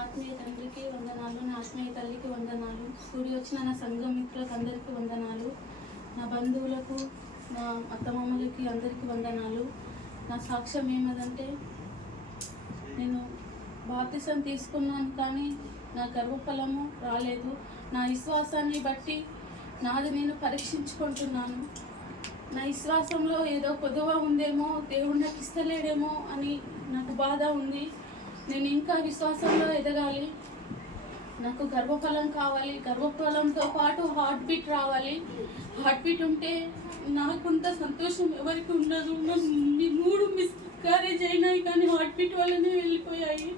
ఆత్మీయ తండ్రికి వందనాలు నా ఆత్మీయ తల్లికి వందనాలు. కూడి వచ్చిన నా సంఘం మిత్రులకు అందరికీ వందనాలు. నా బంధువులకు నా అత్తమామలకి అందరికీ వందనాలు. నా సాక్ష్యం ఏమదంటే నేను బాప్తిసం తీసుకున్నాను కానీ నా గర్వఫలము రాలేదు. నా విశ్వాసాన్ని బట్టి నాది నేను పరీక్షించుకుంటున్నాను. నా విశ్వాసంలో ఏదో కొద్దువ ఉందేమో దేవుడు నాకు ఇస్తలేడేమో అని నాకు బాధ ఉంది. నేను ఇంకా విశ్వాసంలో ఎదగాలి. నాకు గర్భఫలం కావాలి. గర్భఫలంతో పాటు హార్ట్ బీట్ రావాలి. హార్ట్ బీట్ ఉంటే నాకుంత సంతోషం ఎవరికి ఉండదు. మీ మూడు మిస్ క్యారేజ్ అయినాయి కానీ హార్ట్ బీట్ వల్లనే వెళ్ళిపోయాయి.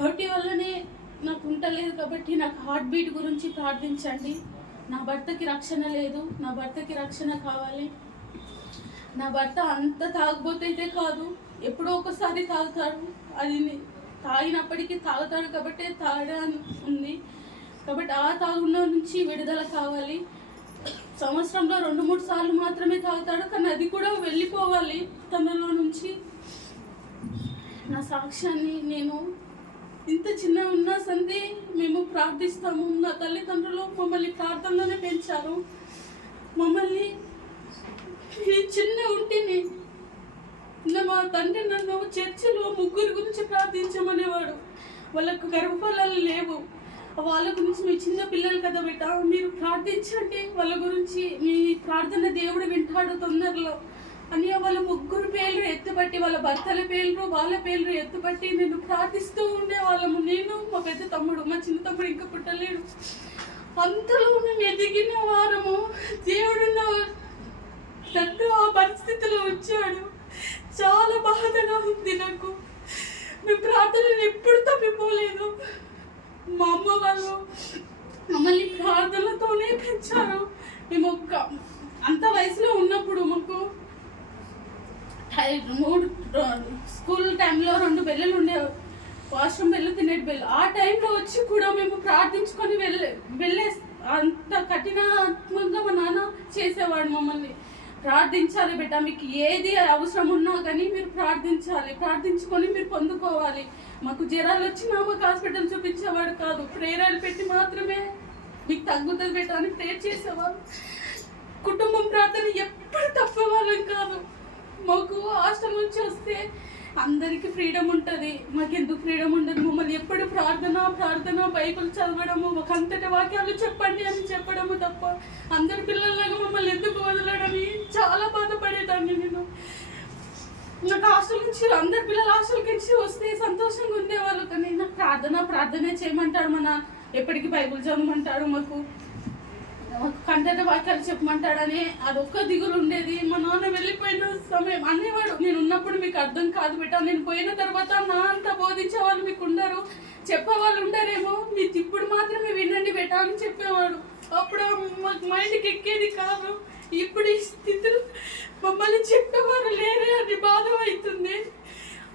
హార్ట్ వల్లనే నాకు ఉండలేదు కాబట్టి నాకు హార్ట్ బీట్ గురించి ప్రార్థించండి. నా భర్తకి రక్షణ లేదు. నా భర్తకి రక్షణ కావాలి. నా భర్త అంత తాగబోతైతే కాదు. ఎప్పుడో ఒకసారి తాగుతాడు అది తాగినప్పటికీ తాగుతాడు కాబట్టి తాగడా ఉంది. కాబట్టి ఆ తాగున్న నుంచి విడుదల కావాలి. సంవత్సరంలో రెండు మూడు సార్లు మాత్రమే తాగుతాడు. కానీ అది కూడా వెళ్ళిపోవాలి తనలో నుంచి. నా సాక్ష్యాన్ని నేను ఇంత చిన్న ఉన్నా సంది మేము ప్రార్థిస్తాము. నా తల్లిదండ్రులు మమ్మల్ని ప్రార్థనలోనే పెంచారు. మమ్మల్ని చిన్న ఉంటిని నిన్న మా తండ్రి నన్ను చర్చిలో ముగ్గురు గురించి ప్రార్థించమనేవాడు. వాళ్ళకు గర్భఫలాలు లేవు. వాళ్ళ గురించి మీ చిన్న పిల్లలు కదా బిడ్డ. మీరు ప్రార్థించండి వాళ్ళ గురించి. మీ ప్రార్థన దేవుడు వింటాడు తొందరలో. అని వాళ్ళ ముగ్గురు పేర్లు ఎత్తుపట్టి వాళ్ళ భర్తల పేర్లు వాళ్ళ పేర్లు ఎత్తుపట్టి నేను ప్రార్థిస్తూ ఉండే వాళ్ళము నేను మా పెద్ద తమ్ముడు మా చిన్న తమ్ముడు ఇంకా పుట్టలేడు. అంతలో మేము ఎదిగిన వారము దేవుడు నా నన్ను ఆ పరిస్థితిలో వచ్చాడు చాలా బాధగా ఉంది నాకు. మీ ప్రార్థనలు ఎప్పుడు తప్పిపోలేదు. మా అమ్మ వాళ్ళు మమ్మల్ని ప్రార్థనలతోనే పెంచారు. మేము ఒక్క అంత వయసులో ఉన్నప్పుడు మాకు మూడు స్కూల్ టైంలో రెండు బెల్లలు ఉండేవి వాష్రూమ్ బెల్లు తినేటి బెల్లు. ఆ టైంలో వచ్చి కూడా మేము ప్రార్థించుకొని వెళ్ళే వెళ్ళే అంత కఠినాత్మకంగా మా నాన్న చేసేవాడు మమ్మల్ని. ప్రార్థించాలి బిడ్డ మీకు ఏది అవసరం ఉన్నా కానీ మీరు ప్రార్థించాలి. ప్రార్థించుకొని మీరు పొందుకోవాలి. మాకు జ్వరాలు వచ్చినా మాకు హాస్పిటల్ చూపించేవాడు కాదు. ప్రేరాలు పెట్టి మాత్రమే మీకు తగ్గుతుంది బిడ్డ అని ప్రేర్ చేసేవాడు కుటుంబం ప్రార్థన ఎప్పుడు తప్పేవాళ్ళం కాదు. మాకు హాస్టల్ నుంచి వస్తే అందరికీ ఫ్రీడమ్ ఉంటుంది. మాకు ఎందుకు ఫ్రీడమ్ ఉండదు? మమ్మల్ని ఎప్పుడు ప్రార్థన ప్రార్థన బైబుల్ చదవడము ఒక అంతటి వాక్యాలు చెప్పండి అని చెప్పడము తప్ప అందరి పిల్లల్లాగా మమ్మల్ని ఎందుకు వదలడని చాలా బాధపడేదాన్ని నేను. నాకు హాస్టల్ నుంచి అందరి పిల్లలు హాస్టల్కి ఇచ్చి వస్తే సంతోషంగా ఉండేవాళ్ళు కానీ నాకు ప్రార్థన ప్రార్థనే చేయమంటాడు మన ఎప్పటికీ బైబుల్ చదవమంటాడు మాకు. కంటట వాక్యాలు చెప్పమంటాడని అది ఒక్క దిగులు ఉండేది. మా నాన్న వెళ్ళిపోయిన సమయం అనేవాడు. నేను ఉన్నప్పుడు మీకు అర్థం కాదు బిడ్డ. నేను పోయిన తర్వాత నా అంత బోధించే వాళ్ళు మీకు ఉండరు. చెప్పేవాళ్ళు ఉండరేమో. మీ ఇప్పుడు మాత్రమే వినండి బిడ్డ అని చెప్పేవాడు. అప్పుడు మాకు మైండ్కి ఎక్కేది కాదు. ఇప్పుడు ఈ స్థితిలో మమ్మల్ని చెప్పేవారు లేరే అని బాధ అవుతుంది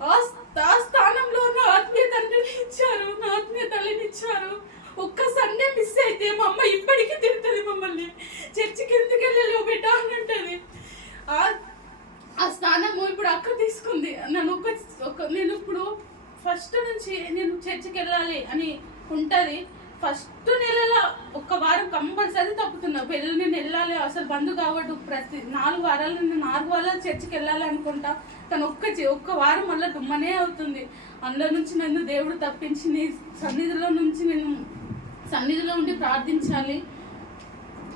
ఆ స్థ- ఆ స్థానంలో నా ఆత్మీయ తండ్రిని ఇచ్చారు నా ఆత్మీయ తల్లిని ఇచ్చారు ఒక్క సండే మిస్ అయితే మా అమ్మ ఇప్పటికీ తిడుతుంది మమ్మల్ని చర్చికి ఎందుకు వెళ్ళలేవు బిడ్డ అని అంటది ఆ ఆ స్థానము ఇప్పుడు అక్క తీసుకుంది నన్ను ఒక ఒక నేను ఇప్పుడు ఫస్ట్ నుంచి నేను చర్చికి వెళ్ళాలి అని ఉంటుంది. ఫస్ట్ నెలలో ఒక్క వారం కంపల్సరీ తప్పుతున్నా. పెళ్ళి నేను వెళ్ళాలి అసలు బంధు కావద్దు. ప్రతి నాలుగు వారాలు నేను నాలుగు వారాలు చర్చికి వెళ్ళాలి అనుకుంటా. తను ఒక్క ఒక్క వారం మళ్ళీ దుమ్మనే అవుతుంది. అందులో నుంచి నన్ను దేవుడు తప్పించి నీ సన్నిధిలో నుంచి నేను సన్నిధిలో ఉండి ప్రార్థించాలి.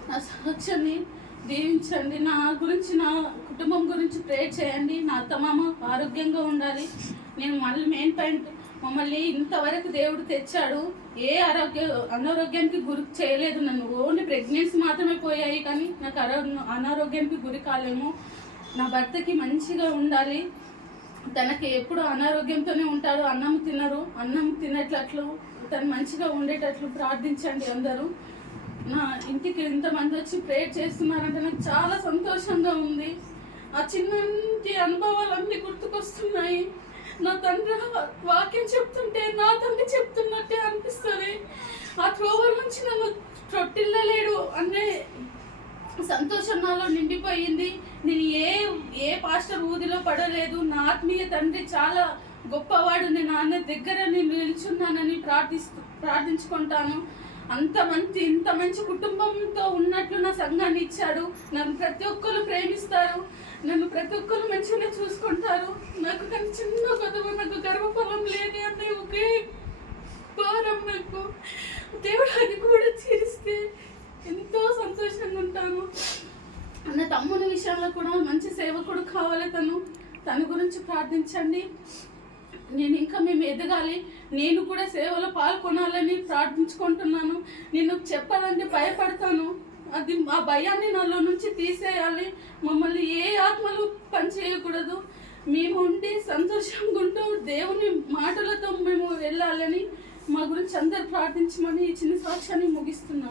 నా సాక్ష్యాన్ని దీవించండి. నా గురించి నా కుటుంబం గురించి ప్రే చేయండి. నా అత్తమామ ఆరోగ్యంగా ఉండాలి. నేను మళ్ళీ మెయిన్ పాయింట్ మమ్మల్ని ఇంతవరకు దేవుడు తెచ్చాడు. ఏ ఆరోగ్య అనారోగ్యానికి గురి చేయలేదు. నన్ను ఓన్లీ ప్రెగ్నెన్సీ మాత్రమే పోయాయి. కానీ నాకు అరో అనారోగ్యానికి గురి కాలేము. నా భర్తకి మంచిగా ఉండాలి. తనకి ఎప్పుడు అనారోగ్యంతోనే ఉంటాడు. అన్నం తినరు. అన్నం తినేటట్లు తను మంచిగా ఉండేటట్లు ప్రార్థించండి అందరూ. నా ఇంటికి ఇంతమంది వచ్చి ప్రేయర్ చేస్తున్నారంటే నాకు చాలా సంతోషంగా ఉంది. ఆ చిన్నటి అనుభవాలన్నీ గుర్తుకొస్తున్నాయి. నా తండ్రి వాక్యం చెప్తుంటే నా తండ్రి చెప్తున్నట్టే అనిపిస్తుంది. ఆ త్రోవర్ నుంచి నన్ను తొట్టిల్లలేడు అనే సంతోషం నాలో నిండిపోయింది. నేను ఏ ఏ పాస్టర్ ఊదిలో పడలేదు. నా ఆత్మీయ తండ్రి చాలా గొప్పవాడు. నేను నాన్న దగ్గర నేను నిల్చున్నానని ప్రార్థిస్తూ ప్రార్థించుకుంటాను. అంత మంచి ఇంత మంచి కుటుంబంతో ఉన్నట్లు నా సంఘాన్ని ఇచ్చాడు. నన్ను ప్రతి ఒక్కరు ప్రేమిస్తారు. నన్ను ప్రతి ఒక్కరు మంచిగానే చూసుకుంటారు. నాకు కానీ చిన్న కొద్దిగా నాకు గర్వఫలం లేని అనే ఒకే భారం నాకు. దేవుడు అది కూడా తీరిస్తే ఎంతో సంతోషంగా ఉంటాను నా తమ్ముని విషయంలో కూడా మంచి సేవకుడు కావాలి తను. తన గురించి ప్రార్థించండి. నేను ఇంకా మేము ఎదగాలి. నేను కూడా సేవలో పాల్గొనాలని ప్రార్థించుకుంటున్నాను. నేను చెప్పాలంటే భయపడతాను. అది ఆ భయాన్ని నాలో నుంచి తీసేయాలి. మమ్మల్ని ఏ ఆత్మలు పనిచేయకూడదు. మేము ఉండి సంతోషంగా ఉంటూ దేవుని మాటలతో మేము వెళ్ళాలని మా గురించి అందరు ప్రార్థించమని ఈ చిన్న సాక్ష్యాన్ని ముగిస్తున్నాం.